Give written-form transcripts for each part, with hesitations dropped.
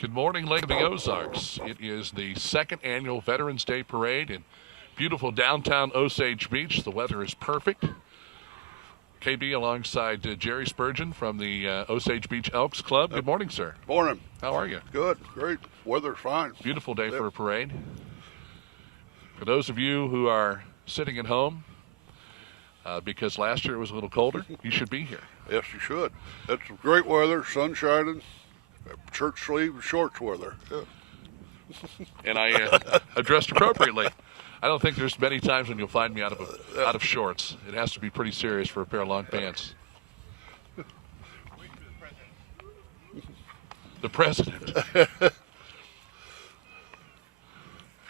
Good morning, Lake of the Ozarks. It is the second annual Veterans Day Parade in beautiful downtown Osage Beach. The weather is perfect. KB alongside Jerry Spurgeon from the Osage Beach Elks Club. Good morning, sir. Morning. How are you? Good, great. Weather's fine. Beautiful day for a parade. For those of you who are sitting at home, because last year it was a little colder, you should be here. Yes, you should. It's great weather, sun shining, church sleeves, shorts weather. Yeah. And I dressed appropriately. I don't think there's many times when you'll find me out of shorts. It has to be pretty serious for a pair of long pants. The president. I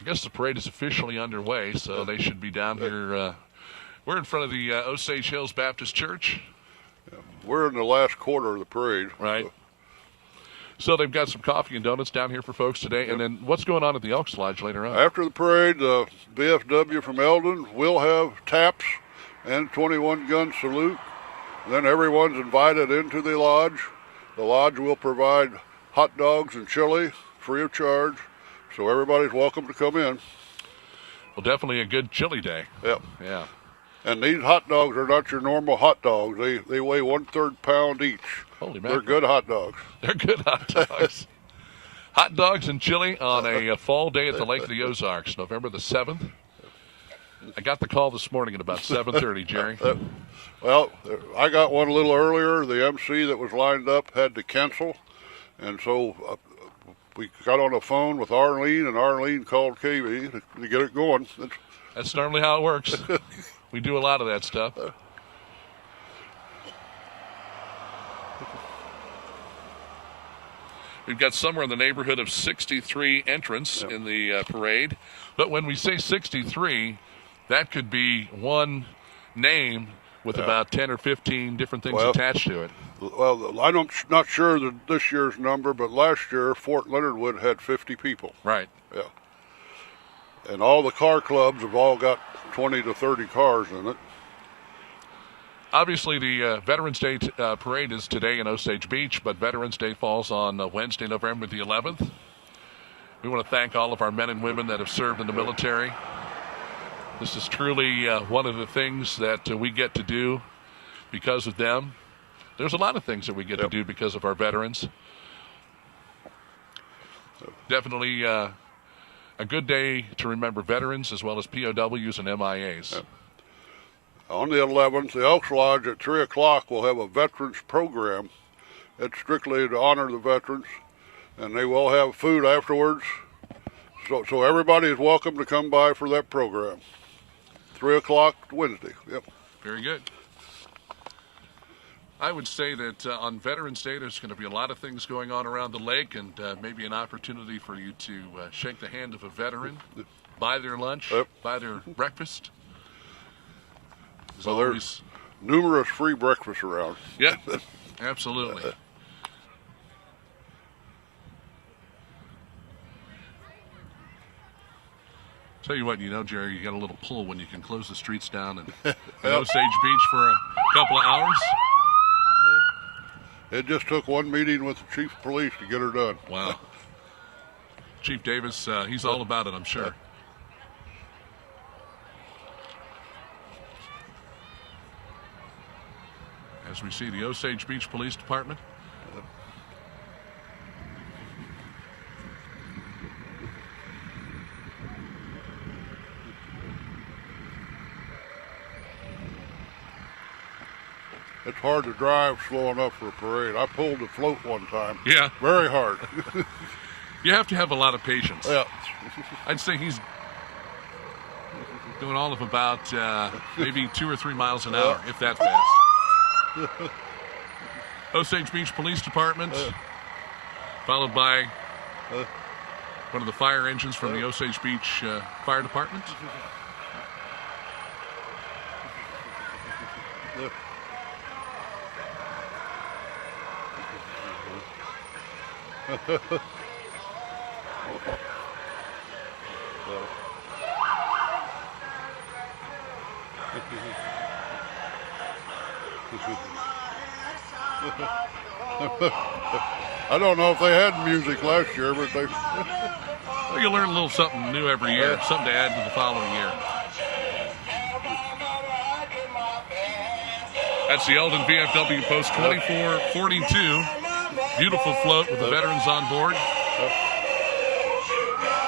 guess the parade is officially underway, so they should be down here. We're in front of the Osage Hills Baptist Church. Yeah. We're in the last quarter of the parade. Right. So they've got some coffee and donuts down here for folks today. Yep. And then what's going on at the Elks Lodge later on? After the parade, the VFW from Eldon will have taps and 21-gun salute. Then everyone's invited into the lodge. The lodge will provide hot dogs and chili free of charge. So everybody's welcome to come in. Well, definitely a good chili day. Yep. Yeah. And these hot dogs are not your normal hot dogs. They weigh 1/3 pound each. Holy man. They're good hot dogs. They're good hot dogs. Hot dogs and chili on a fall day at the Lake of the Ozarks, November the 7th. I got the call this morning at about 7:30, Jerry. Well, I got one a little earlier. The MC that was lined up had to cancel. And so we got on the phone with Arlene, and Arlene called KB to get it going. That's normally how it works. We do a lot of that stuff. We've got somewhere in the neighborhood of 63 entrants in the parade. But when we say 63, that could be one name with about 10 or 15 different things attached to it. Well, I'm not sure that this year's number, but last year Fort Leonard Wood had 50 people. Right. Yeah. And all the car clubs have all got 20 to 30 cars in it. Obviously, the Veterans Day parade is today in Osage Beach, but Veterans Day falls on Wednesday, November the 11th. We want to thank all of our men and women that have served in the military. This is truly one of the things that we get to do because of them. There's a lot of things that we get to do because of our veterans. Definitely a good day to remember veterans as well as POWs and MIAs. Yep. On the 11th, the Elks Lodge at 3 o'clock will have a veterans program. It's strictly to honor the veterans, and they will have food afterwards. So everybody is welcome to come by for that program. 3 o'clock Wednesday. Yep. Very good. I would say that on Veterans Day, there's going to be a lot of things going on around the lake, and maybe an opportunity for you to shake the hand of a veteran, buy their lunch, buy their breakfast. There's numerous free breakfasts around. Yeah, absolutely. Tell you what, Jerry, you got a little pull when you can close the streets down at Osage Beach for a couple of hours. It just took one meeting with the chief of police to get her done. Wow. Chief Davis, he's all about it, I'm sure. As we see the Osage Beach Police Department. It's hard to drive slow enough for a parade. I pulled the float one time. Yeah. Very hard. You have to have a lot of patience. Yeah. I'd say he's doing all of about maybe 2 or 3 miles an hour, if that fast. Osage Beach Police Department, followed by one of the fire engines from the Osage Beach Fire Department. I don't know if they had music last year, but they. Well, you learn a little something new every year, something to add to the following year. That's the Eldon VFW Post 2442. Beautiful float with the veterans on board.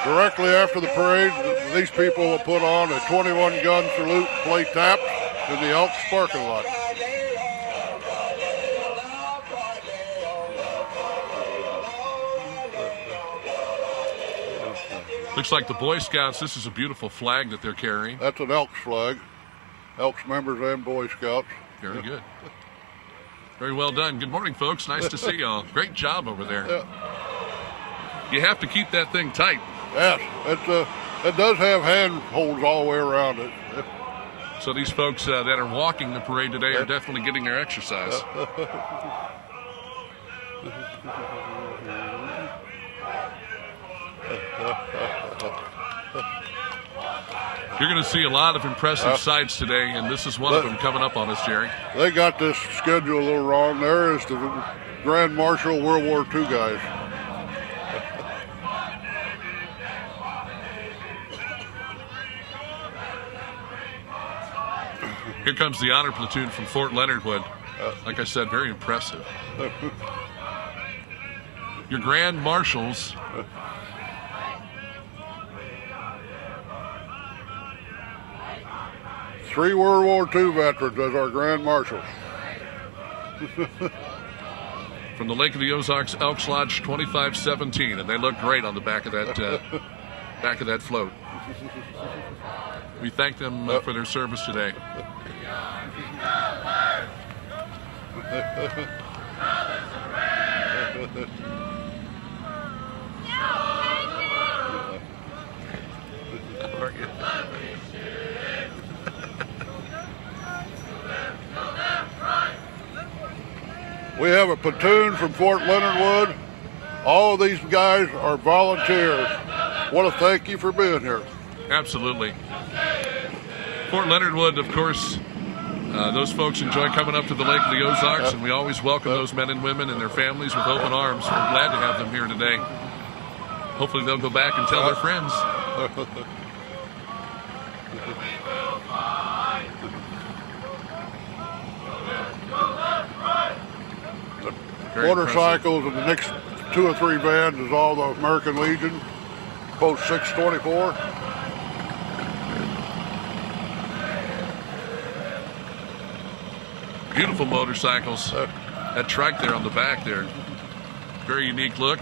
Directly after the parade, these people will put on a 21-gun salute and play taps in the Elks parking lot. Looks like the Boy Scouts, this is a beautiful flag that they're carrying. That's an Elks flag. Elks members and Boy Scouts. Very good. Very well done. Good morning, folks. Nice to see y'all. Great job over there. Yeah. You have to keep that thing tight. Yes, it does have handholds all the way around it. So these folks that are walking the parade today are definitely getting their exercise. You're going to see a lot of impressive sights today, and this is one of them coming up on us, Jerry. They got this schedule a little wrong. There is the Grand Marshal World War II guys. Here comes the honor platoon from Fort Leonard Wood. Like I said, very impressive. Your Grand Marshals. Three World War II veterans as our Grand Marshals. From the Lake of the Ozarks Elks Lodge 2517, and they look great on the back of that float. We thank them for their service today. We have a platoon from Fort Leonard Wood. All of these guys are volunteers. Want to thank you for being here. Absolutely. Fort Leonard Wood, of course, those folks enjoy coming up to the Lake of the Ozarks, and we always welcome those men and women and their families with open arms. We're glad to have them here today. Hopefully they'll go back and tell their friends. Motorcycles and the next 2 or 3 vans is all the American Legion, Post 624. Beautiful motorcycles. That trike there on the back there. Very unique look.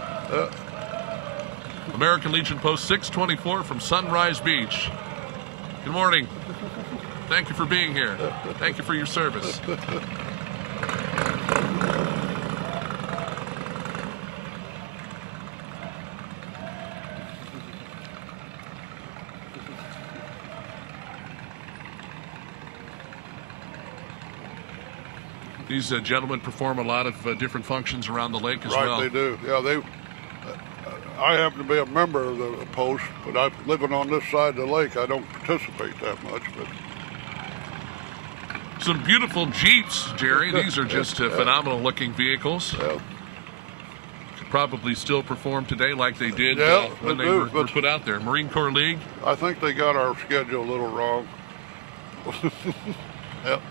American Legion Post 624 from Sunrise Beach. Good morning. Thank you for being here. Thank you for your service. These gentlemen perform a lot of different functions around the lake as well. Right, they do. Yeah, I happen to be a member of the post, but I'm living on this side of the lake. I don't participate that much. But some beautiful Jeeps, Jerry. These are just phenomenal-looking vehicles. Yeah. Could probably still perform today like they did when they were put out there. Marine Corps League. I think they got our schedule a little wrong. Yep.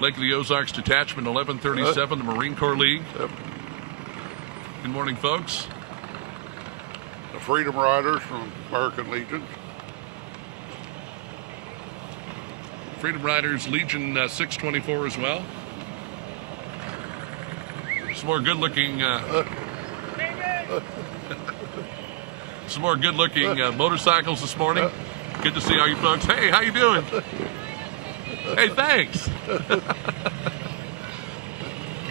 Lake of the Ozarks Detachment 1137, the Marine Corps League. Yep. Good morning, folks. The Freedom Riders from American Legion. Freedom Riders Legion 624 as well. Some more good-looking motorcycles this morning. Good to see all you folks. Hey, how you doing? Hey, thanks.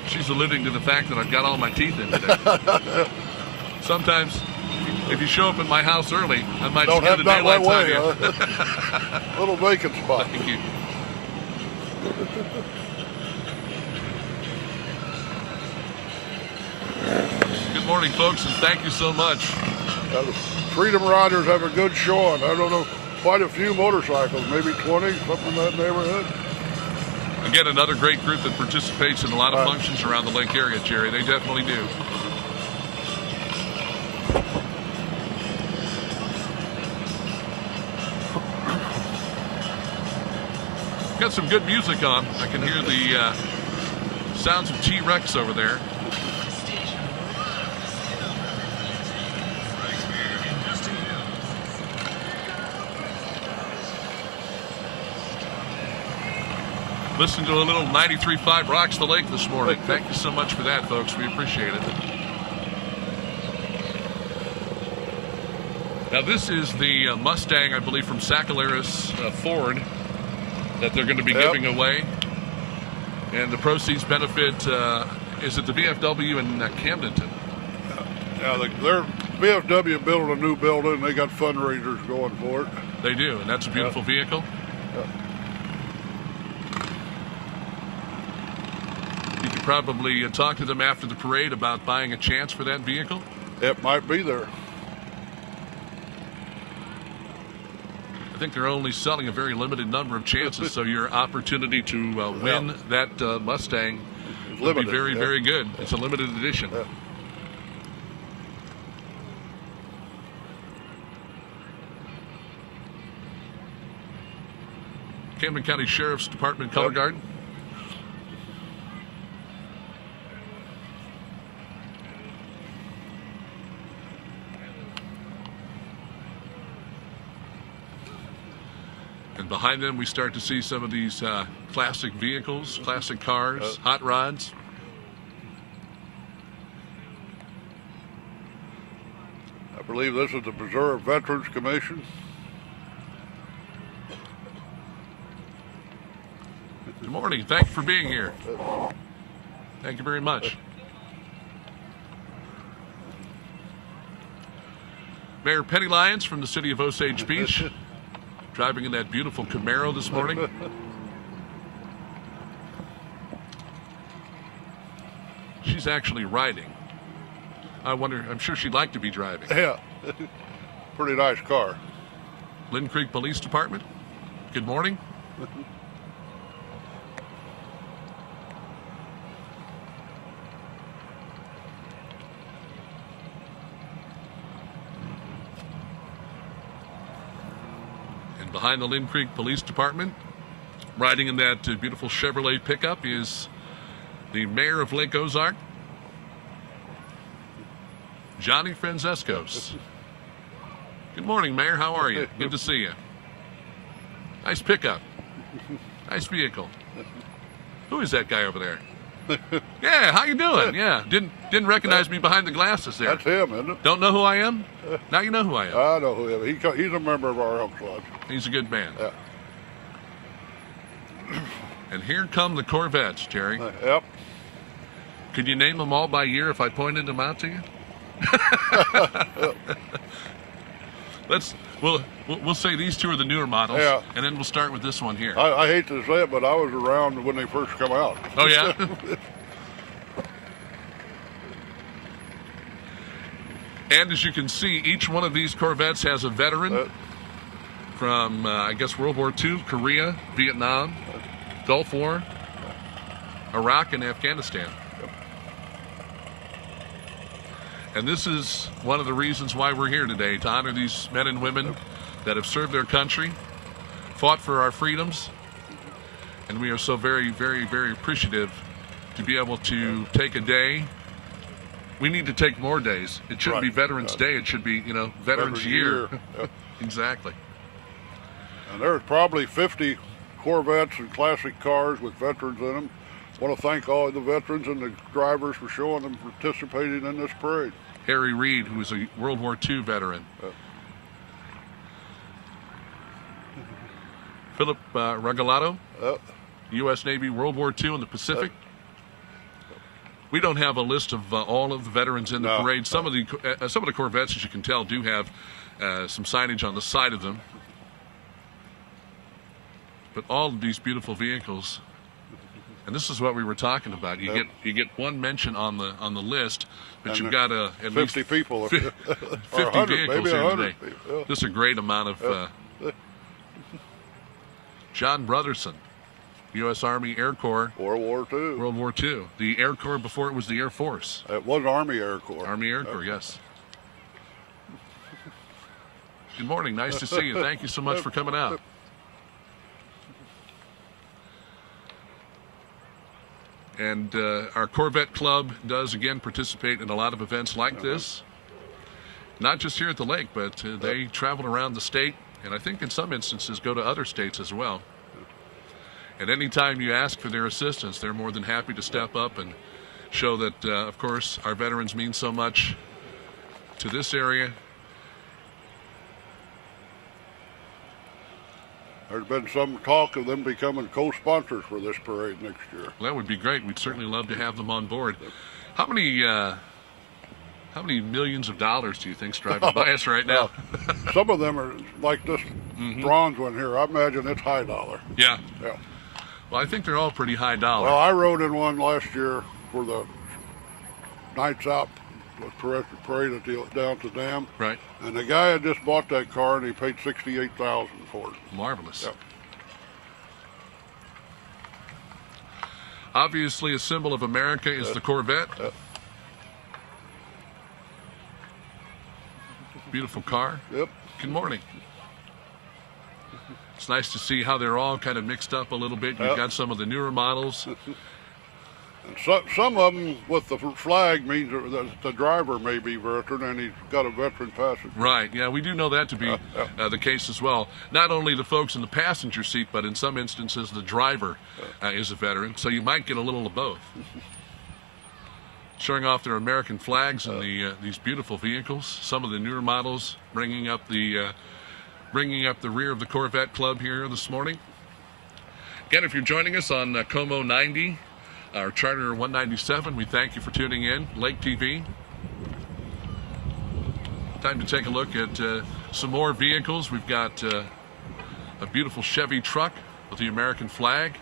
She's alluding to the fact that I've got all my teeth in today. Sometimes, if you show up at my house early, I might scare the daylights out of you. Little vacant spot. Thank you. Good morning, folks, and thank you so much. The Freedom Riders have a good showing. I don't know, quite a few motorcycles, maybe 20, something in that neighborhood. Again, another great group that participates in a lot of functions around the lake area, Jerry. They definitely do. Got some good music on. I can hear the sounds of T-Rex over there. Listen to a little 93.5 Rocks the Lake this morning. Thank you so much for that, folks. We appreciate it. Now, this is the Mustang, I believe, from Sacalaris Ford that they're going to be giving away. And the proceeds benefit, is it the VFW in Camdenton? Yeah, they're VFW building a new building. They got fundraisers going for it. They do, and that's a beautiful vehicle. You could probably talk to them after the parade about buying a chance for that vehicle. It might be there. I think they're only selling a very limited number of chances, so your opportunity to win that Mustang would be very, very good. It's a limited edition. Yeah. Camden County Sheriff's Department Color Guard. And behind them, we start to see some of these classic vehicles, classic cars, hot rods. I believe this is the Preserve Veterans Commission. Good morning. Thank you for being here. Thank you very much. Mayor Penny Lyons from the city of Osage Beach, driving in that beautiful Camaro this morning. She's actually riding. I'm sure she'd like to be driving. Yeah, pretty nice car. Lynn Creek Police Department, good morning. Behind the Lynn Creek Police Department, riding in that beautiful Chevrolet pickup, is the mayor of Lake Ozark, Johnny Francescos. Good morning, Mayor. How are you? Good to see you. Nice pickup. Nice vehicle. Who is that guy over there? Yeah, how you doing? Yeah, didn't recognize me behind the glasses there. That's him, isn't it? Don't know who I am? Now you know who I am. I know who he is. He's a member of our Elks Lodge. He's a good man. Yeah. And here come the Corvettes, Jerry. Yep. Could you name them all by year if I pointed them out to you? We'll say these two are the newer models, and then we'll start with this one here. I hate to say it, but I was around when they first come out. Oh, yeah? And as you can see, each one of these Corvettes has a veteran from, I guess, World War II, Korea, Vietnam, Gulf War, Iraq, and Afghanistan. And this is one of the reasons why we're here today, to honor these men and women that have served their country, fought for our freedoms, and we are so very, very, very appreciative to be able to take a day. We need to take more days. It shouldn't be Veterans Day. It should be, Veterans Year. Yep. Exactly. And there's probably 50 Corvettes and classic cars with veterans in them. I want to thank all of the veterans and the drivers for showing them participating in this parade. Harry Reid, who was a World War II veteran. Philip Regalado, U.S. Navy, World War II in the Pacific. We don't have a list of all of the veterans in the parade. Some of the Corvettes, as you can tell, do have some signage on the side of them. But all of these beautiful vehicles, and this is what we were talking about. You get one mention on the list, but you've got at 50 least people, 50 vehicles here today. This is a great amount of. John Brotherson, U.S. Army Air Corps. World War II. World War II. The Air Corps before it was the Air Force. It was Army Air Corps. Army Air Corps, yes. Good morning. Nice to see you. Thank you so much for coming out. And our Corvette Club does, again, participate in a lot of events like this. Not just here at the lake, but they travel around the state, and I think in some instances go to other states as well. And anytime you ask for their assistance, they're more than happy to step up and show that, of course, our veterans mean so much to this area. There's been some talk of them becoming co-sponsors for this parade next year. Well, that would be great. We'd certainly love to have them on board. How many millions of dollars do you think's driving by us right now? Some of them are like this bronze one here. I imagine it's high dollar. Yeah. Yeah. Well, I think they're all pretty high dollar. Well, I rode in one last year for the Nights Out parade down at the dam. Right. And the guy had just bought that car, and he paid $68,000 for it. Marvelous. Yep. Obviously, a symbol of America is the Corvette. Yep. Beautiful car. Yep. Good morning. It's nice to see how they're all kind of mixed up a little bit. You've got some of the newer models. And some of them with the flag means that the driver may be veteran and he's got a veteran passenger. Right, yeah, we do know that to be the case as well. Not only the folks in the passenger seat, but in some instances the driver is a veteran, so you might get a little of both. Showing off their American flags and these beautiful vehicles. Some of the newer models bringing up the rear of the Corvette Club here this morning. Again, if you're joining us on Como 90, our Charter 197, we thank you for tuning in. Lake TV. Time to take a look at some more vehicles. We've got a beautiful Chevy truck with the American flag.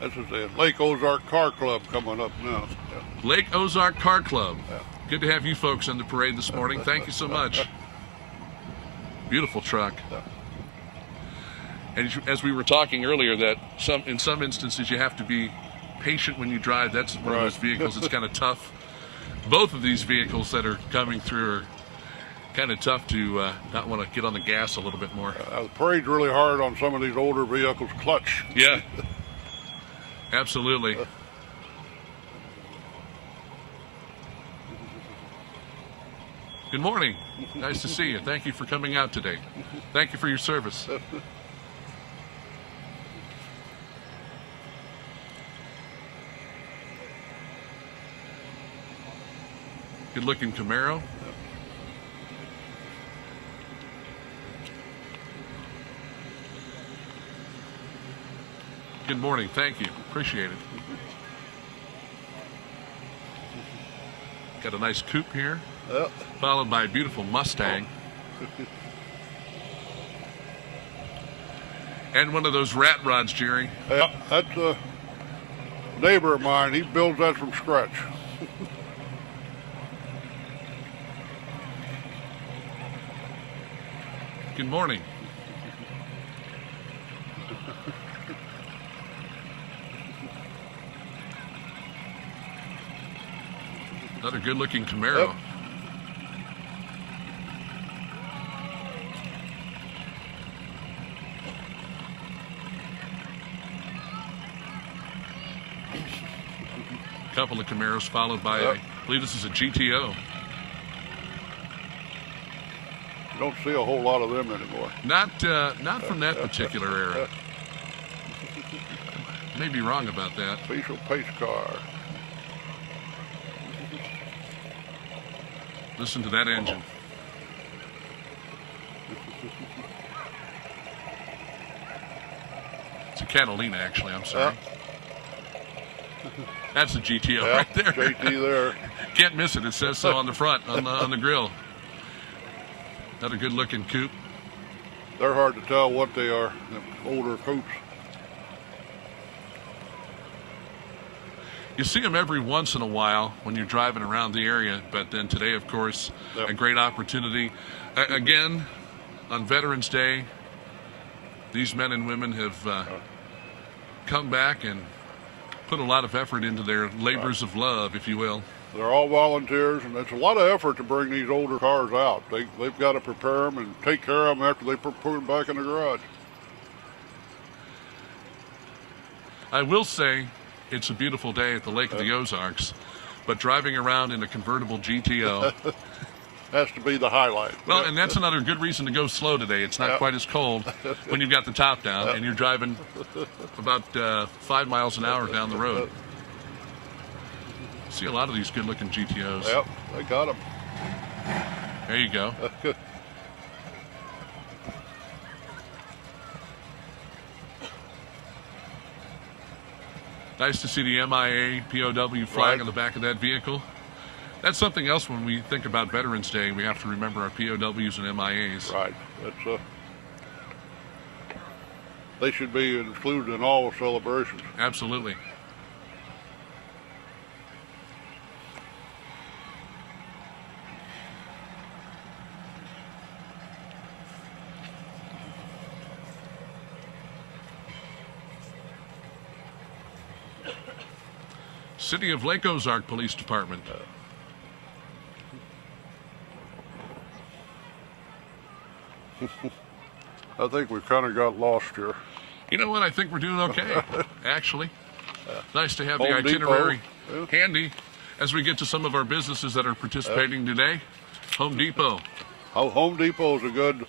This is the Lake Ozark Car Club coming up now. Yeah. Lake Ozark Car Club. Yeah. Good to have you folks in the parade this morning. Thank you so much. Beautiful truck. Yeah. And as we were talking earlier, that in some instances you have to be patient when you drive. That's one of those vehicles that's kind of tough. Both of these vehicles that are coming through are kind of tough to not want to get on the gas a little bit more. The parade's really hard on some of these older vehicles' clutch. Yeah, absolutely. Good morning. Nice to see you. Thank you for coming out today. Thank you for your service. Good looking Camaro. Good morning. Thank you. Appreciate it. Got a nice coupe here. Yep. Followed by a beautiful Mustang. And one of those rat rods, Jerry. Yeah, that's a neighbor of mine. He builds that from scratch. Good morning. Another good-looking Camaro. Yep. Couple of Camaros followed by, I believe this is a GTO. You don't see a whole lot of them anymore. Not from that particular era. May be wrong about that. Special pace car. Listen to that engine. It's a Catalina, actually. I'm sorry. That's a GTO right there. JT there. Can't miss it. It says so on the front, on the grill. Another good-looking coupe. They're hard to tell what they are, them older coupes. You see them every once in a while when you're driving around the area, but then today, of course, a great opportunity. Again, on Veterans Day, these men and women have come back and put a lot of effort into their labors of love, if you will. They're all volunteers, and it's a lot of effort to bring these older cars out. They've got to prepare them and take care of them after they put them back in the garage. I will say it's a beautiful day at the Lake of the Ozarks, but driving around in a convertible GTO has to be the highlight. Well, and that's another good reason to go slow today. It's not quite as cold when you've got the top down and you're driving about 5 miles an hour down the road. See a lot of these good-looking GTOs. Yep, they got them. There you go. Nice to see the MIA POW flag on the back of that vehicle. That's something else when we think about Veterans Day. We have to remember our POWs and MIAs. Right. That's they should be included in all celebrations. Absolutely. City of Lake Ozark Police Department. I think we've kind of got lost here. You know what? I think we're doing okay, actually. Nice to have the Home itinerary Depot. handy as we get to some of our businesses that are participating today. Home Depot. Home Depot is a good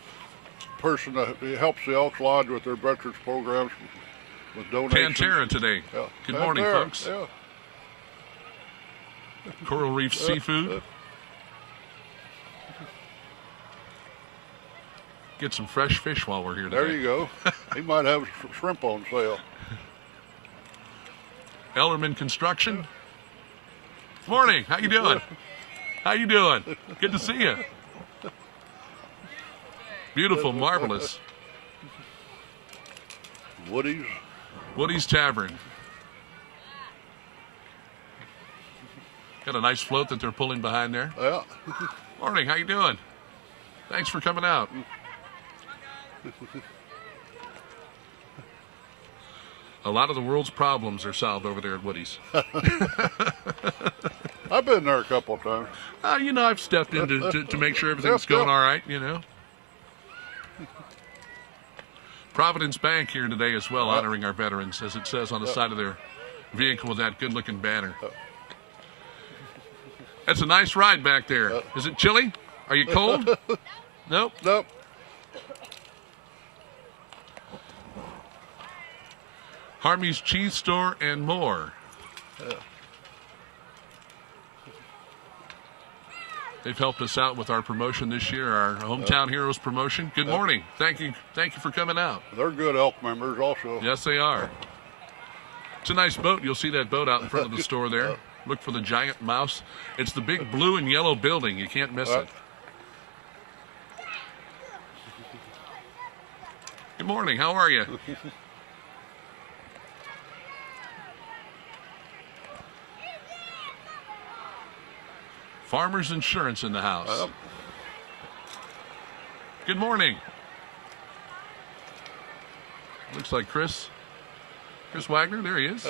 person that helps the Elks Lodge with their veterans programs with donations. Pantera today. Yeah. Good morning, Pantera, folks. Yeah. Coral Reef Seafood. Get some fresh fish while we're here today. There you go. He might have some shrimp on sale. Ellerman Construction. Morning. How you doing? How you doing? Good to see you. Beautiful, marvelous. Woody's Tavern. Got a nice float that they're pulling behind there. Yeah. Morning. How you doing? Thanks for coming out. A lot of the world's problems are solved over there at Woody's. I've been there a couple of times. You know, I've stepped in to make sure everything's going all right, you know. Providence Bank here today as well, honoring our veterans, as it says on the side of their vehicle with that good-looking banner. That's a nice ride back there. Is it chilly? Are you cold? Nope. Nope. Harmy's Cheese Store and more. They've helped us out with our promotion this year, our Hometown Heroes promotion. Good morning. Thank you for coming out. They're good elk members also. Yes, they are. It's a nice boat. You'll see that boat out in front of the store there. Look for the giant mouse. It's the big blue and yellow building. You can't miss it. Good morning. How are you? Farmers Insurance in the house. Good morning. Looks like Chris Wagner. There he is.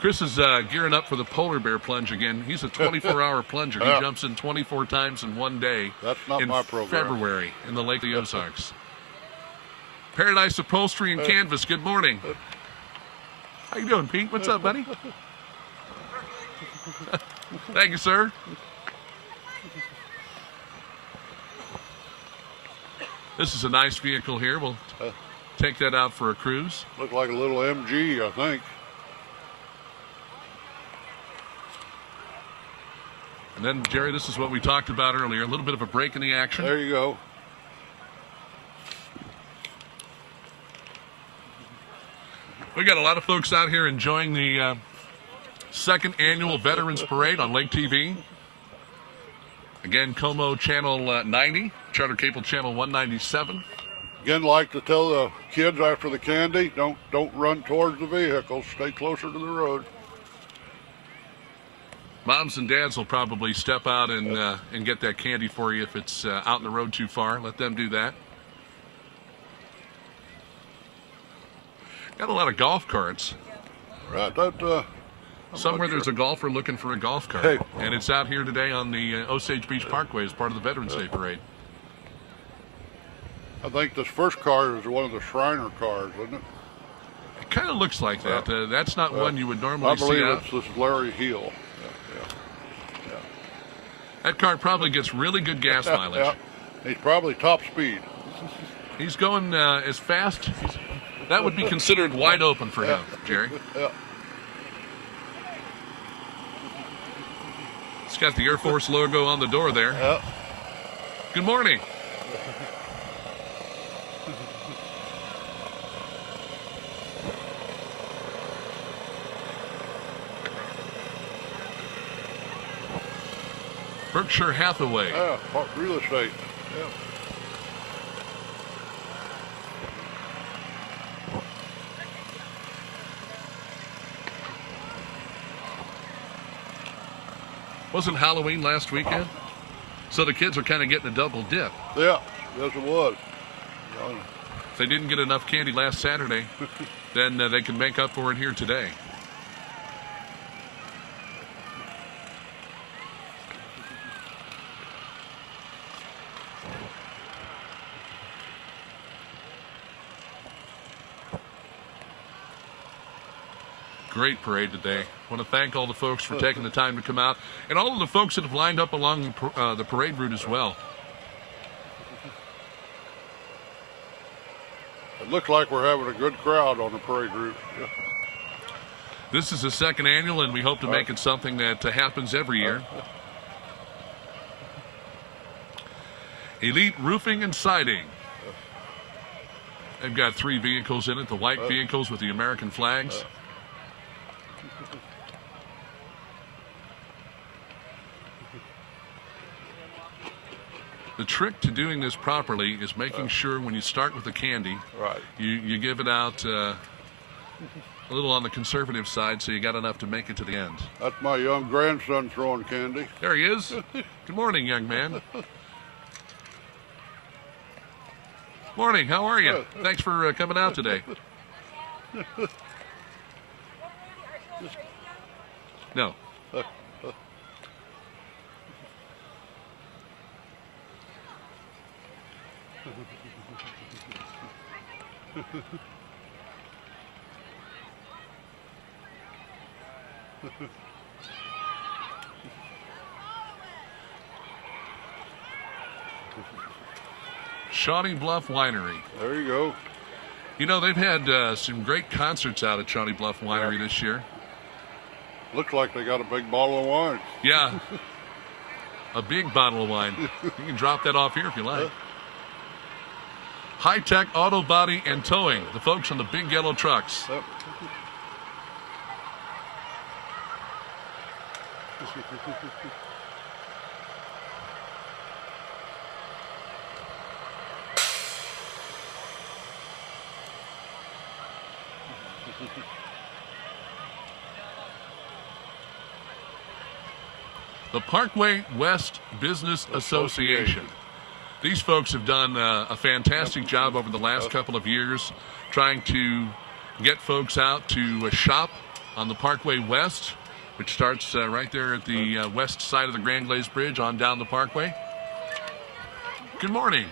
Chris is gearing up for the polar bear plunge again. He's a 24-hour plunger. He jumps in 24 times in one day. That's not my program. February in the Lake of the Ozarks. Paradise Upholstery and Canvas. Good morning. How you doing, Pete? What's up, buddy? Thank you, sir. This is a nice vehicle here. We'll take that out for a cruise. Looks like a little MG, I think. And then, Jerry, this is what we talked about earlier. A little bit of a break in the action. There you go. We got a lot of folks out here enjoying the second annual Veterans Parade on Lake TV. Again, Como Channel 90, Charter Cable Channel 197. Again, like to tell the kids after the candy, don't run towards the vehicles. Stay closer to the road. Moms and dads will probably step out and get that candy for you if it's out in the road too far. Let them do that. Got a lot of golf carts. Right. That. Somewhere there's a golfer looking for a golf cart. Hey. And it's out here today on the Osage Beach Parkway as part of the Veterans Day Parade. I think this first car is one of the Shriner cars, isn't it? It kind of looks like that. That's not one you would normally I believe see out. it's this Larry Heel. That car probably gets really good gas mileage. Yeah. He's probably top speed. He's going as fast. That would be considered wide open for him, Jerry. Yeah. It's got the Air Force logo on the door there. Yeah. Good morning. Berkshire Hathaway. Yeah. Real estate. Yeah. Wasn't Halloween last weekend? So the kids are kind of getting a double dip. Yeah. Yes, it was. If they didn't get enough candy last Saturday, then they can make up for it here today. Great parade today. Want to thank all the folks for taking the time to come out, and all of the folks that have lined up along the parade route as well. It looks like we're having a good crowd on the parade route. Yeah. This is the second annual, and we hope to make it something that happens every year. Elite Roofing and Siding. They've got 3 vehicles in it, the white vehicles with the American flags. The trick to doing this properly is making sure when you start with the candy, Right. you give it out a little on the conservative side so you got enough to make it to the end. That's my young grandson throwing candy. There he is. Good morning, young man. Morning, how are you? Thanks for coming out today. No. Shawnee Bluff Winery. There you go. You know, they've had some great concerts out at Shawnee Bluff Winery this year. Looks like they got a big bottle of wine. Yeah. A big bottle of wine. You can drop that off here if you like. High-tech auto body and towing. The folks on the big yellow trucks. Yep. The Parkway West Business Association. These folks have done a fantastic job over the last couple of years trying to get folks out to shop on the Parkway West, which starts right there at the west side of the Grand Glazed Bridge on down the Parkway. Good morning.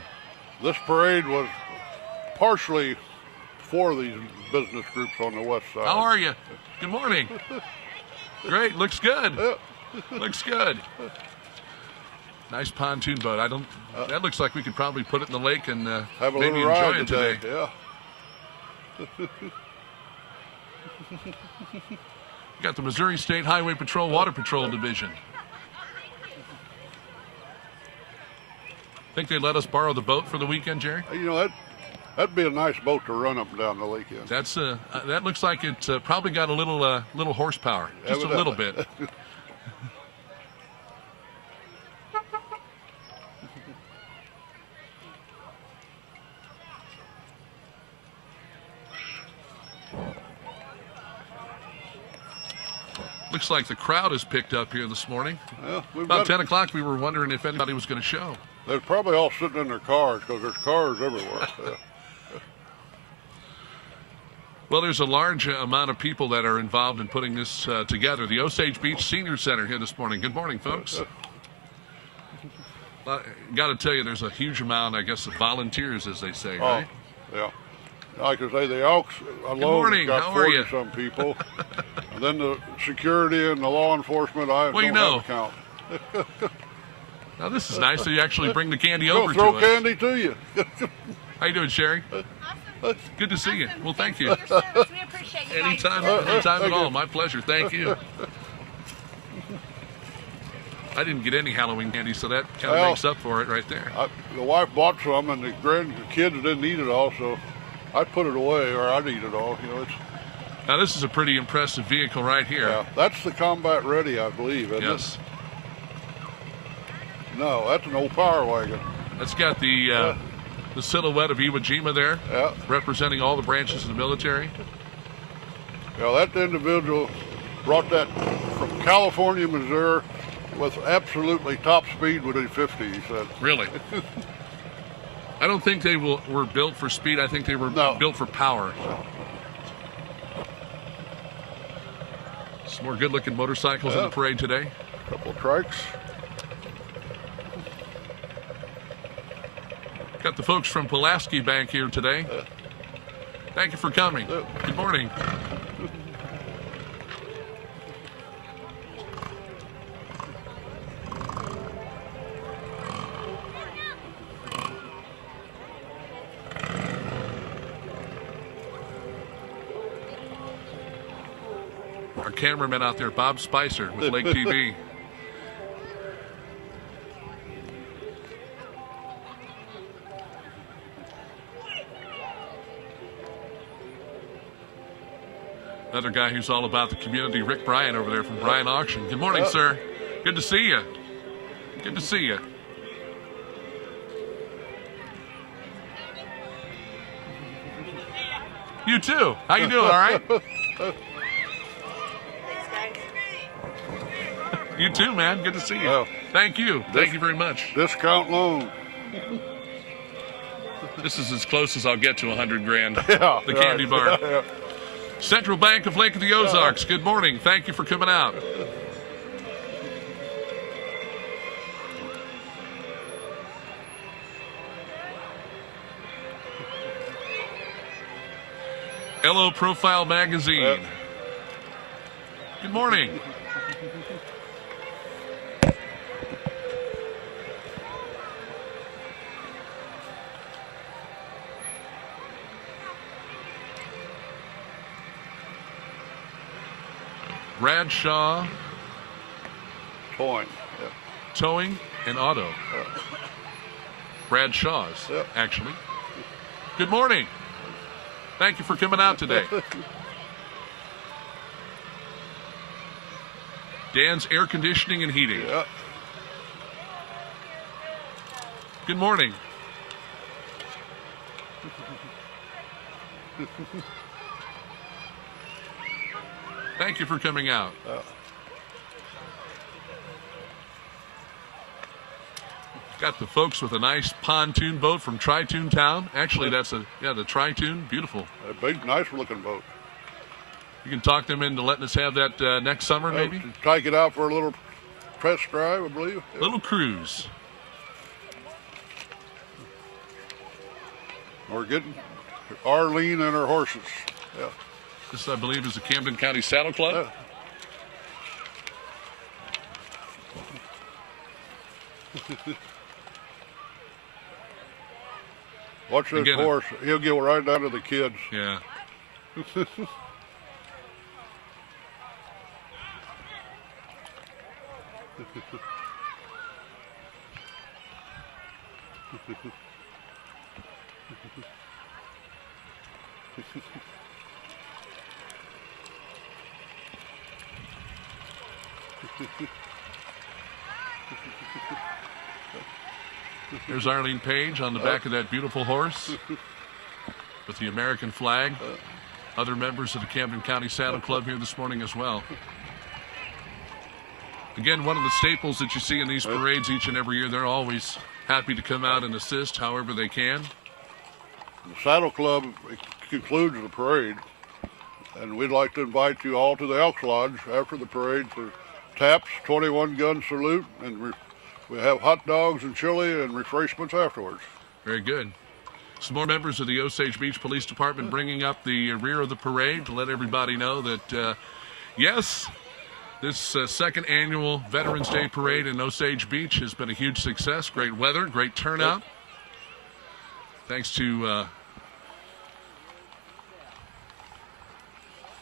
This parade was partially for these business groups on the west side. How are you? Good morning. Great. Looks good. Looks good. Nice pontoon boat. That looks like we could probably put it in the lake and have a maybe little enjoy ride it today. today. Yeah. You got the Missouri State Highway Patrol Water Patrol Division. Think they let us borrow the boat for the weekend, Jerry? You know, that'd be a nice boat to run up and down the lake in. That's that looks like it probably got a little horsepower, just a little bit. Looks like the crowd has picked up here this morning. Well, About 10 o'clock, we were wondering if anybody was going to show. They're probably all sitting in their cars because there's cars everywhere. Well, there's a large amount of people that are involved in putting this together. The Osage Beach Senior Center here this morning. Good morning, folks. Got to tell you, there's a huge amount, I guess, of volunteers, as they say, right? Yeah. Like I say, the Elks alone have got 40-some people. And then the security and the law enforcement, I don't have a count. Now, this is nice. So you actually bring the candy over to us. Throw us. Candy to you. How you doing, Sherry? Awesome. Good to see you. Well, thank you. We appreciate you Anytime at all. My pleasure. Thank you. I didn't get any Halloween candy, so that kind of makes up for it right there. The wife bought some, and the kids didn't eat it all, so I'd put it away, or I'd eat it all. Now, this is a pretty impressive vehicle right here. Yeah, that's the Combat Ready, I believe, isn't yes. it? No, that's an old Power Wagon. That's got the silhouette of Iwo Jima there, representing all the branches of the military. Yeah, that individual brought that from California, Missouri, with absolutely top speed within 50, he said. Really? I don't think they were built for speed. I think they were built for power. Some more good-looking motorcycles in the parade today. A couple of trikes. Got the folks from Pulaski Bank here today. Thank you for coming. Good morning. Our cameraman out there, Bob Spicer with Lake TV. Another guy who's all about the community, Rick Bryan over there from Bryan Auction. Good morning, sir. Good to see you. Good to see you. You too. How you doing, all right? You too, man. Good to see you. Well, thank you. Thank you very much. Discount loan. This is as close as I'll get to $100,000. Yeah, the candy bar. Yeah. Central Bank of Lake of the Ozarks. Good morning. Thank you for coming out. LO Profile Magazine. Good morning. Bradshaw Towing and Auto. Bradshaw's, actually. Good morning. Thank you for coming out today. Dan's Air Conditioning and Heating. Good morning. Thank you for coming out. Got the folks with a nice pontoon boat from Tri-Toon Town. Actually, that's the Tri-Toon. Beautiful. A big, nice-looking boat. You can talk them into letting us have that next summer, maybe? Take it out for a little test drive, I believe. Little cruise. We're getting Arlene and her horses. Yeah. This, I believe, is the Camden County Saddle Club. Watch this horse. He'll get right down to the kids. Yeah. There's Arlene Page on the back of that beautiful horse with the American flag. Other members of the Camden County Saddle Club here this morning as well. Again, one of the staples that you see in these parades each and every year. They're always happy to come out and assist however they can. The Saddle Club concludes the parade. And we'd like to invite you all to the Elks Lodge after the parade for taps, 21-gun salute, and we have hot dogs and chili and refreshments afterwards. Very good. Some more members of the Osage Beach Police Department bringing up the rear of the parade to let everybody know that, yes, this second annual Veterans Day Parade in Osage Beach has been a huge success. Great weather, great turnout. Thanks to a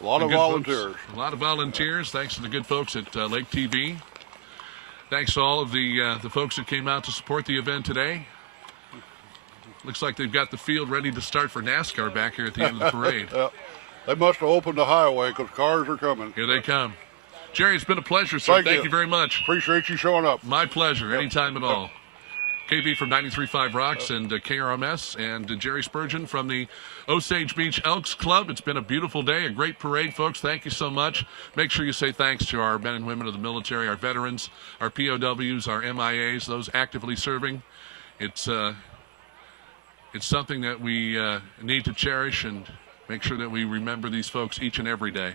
lot of volunteers. A lot of volunteers. Thanks to the good folks at Lake TV. Thanks to all of the folks that came out to support the event today. Looks like they've got the field ready to start for NASCAR back here at the end of the parade. Yeah. They must have opened the highway because cars are coming. Here they come. Jerry, it's been a pleasure, sir. Thank you very much. Appreciate you showing up. My pleasure. Anytime at all. KB from 93.5 Rocks and KRMS and Jerry Spurgeon from the Osage Beach Elks Club. It's been a beautiful day, a great parade, folks. Thank you so much. Make sure you say thanks to our men and women of the military, our veterans, our POWs, our MIAs, those actively serving. It's something that we need to cherish and make sure that we remember these folks each and every day.